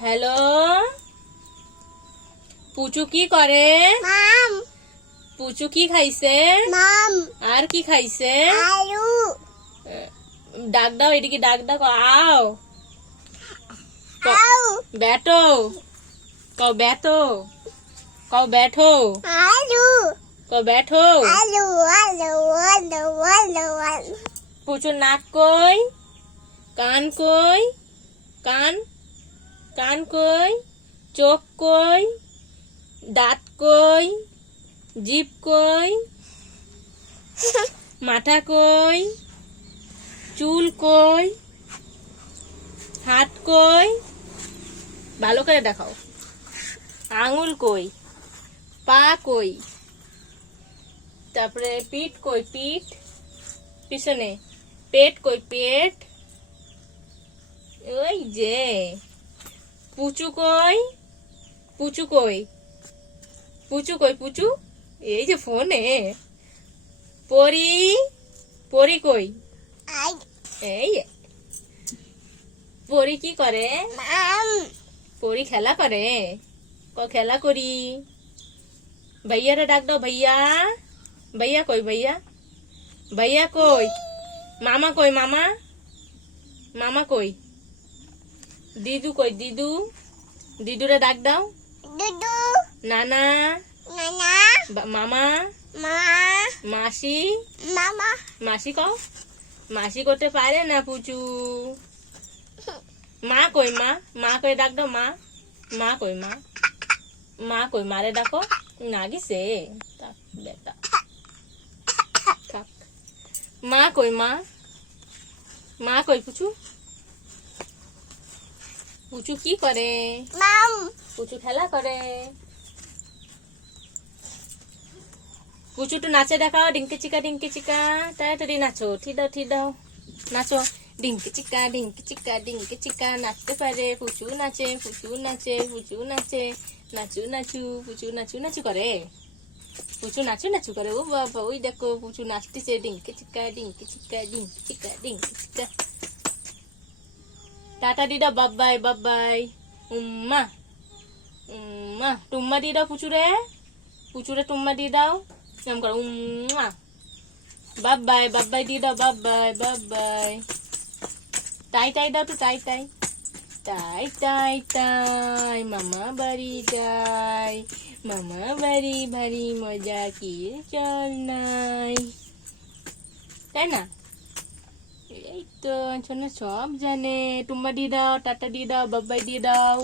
Hello, পুচু কি করে? মাম পুচু কি খাইছে? মাম আর কি খাইছে? আলু ডাক দাও, এদিকে ডাক দাও। আও আউ बैठो, कहो बैठो, कहो बैठो, আলু कहो बैठो। আলু আলু আলু আলু আলু পুচু নাক কই? কান কই? কান কান কই? চোখ কই? দাঁত কই? জিভ কই? মাথা কই? চুল কই? হাত কই? ভালো করে দেখাও। আঙুল কই? পা কই? তারপরে পিঠ কই? পিঠ পিছনে। পেট কই? পেট ওই যে। পুচু কই? পুচু কই? পুচু কই? পুচু এই যে ফোনে। পরি পরি কই? আই এই পরি কি করে? মাম পরি খেলা করে। খেলা করি। भैया रे डाक दो। भैया भैया कई? भैया भैया कई? मामा कई? मामा मामा कई? दीदू कई? दीदू दीदू रे डाक दाओ। দুদু नाना নানা मामा মা मासी মামা मासी कहो। मासी করতে পারে না পুচু। মা কই? মা মা কই? ডাক দাও। মা মা কই? মা মা কই? মারে ডাকো। না গেছে থাক বেটা, থাক। মা কই? মা মা কই? পুচু পুচু কি করে? মাম পুচু খেলা করে। পুচু তো নাচে দেখাও। ডিঙ্কি চিকা তাড়াতাড়ি নাচো। ঠিক দাও নাচো। ডিঙ্কি চিকা নাচতে পারে। পুচু নাচে পুচু নাচে পুচু নাচে। নাচু নাচু পুচু নাচু করে। পুচু নাচু করে। ও বাবা, ওই দেখো পুচু নাচতেছে। ডিঙ্কি চিকা। টাটা দিদা, বাবাই বাবাই। উম্মা উম্মা টুম্মা দিয়ে দাও পুচুরে। টুম্মা দিয়ে দাও। এরকম করো উম্মা। বাবাই দিয়ে দাও। বাবাই টাই দাও তো। টাই মামা বাড়ি যাই। মামা বাড়ি ভারী মজা, কি চল নাই, তাই না? এই তো সব জানে। টুম্মা দিয়ে দাও, টাটা দিয়ে দাও, বাবাই দিয়ে দাও।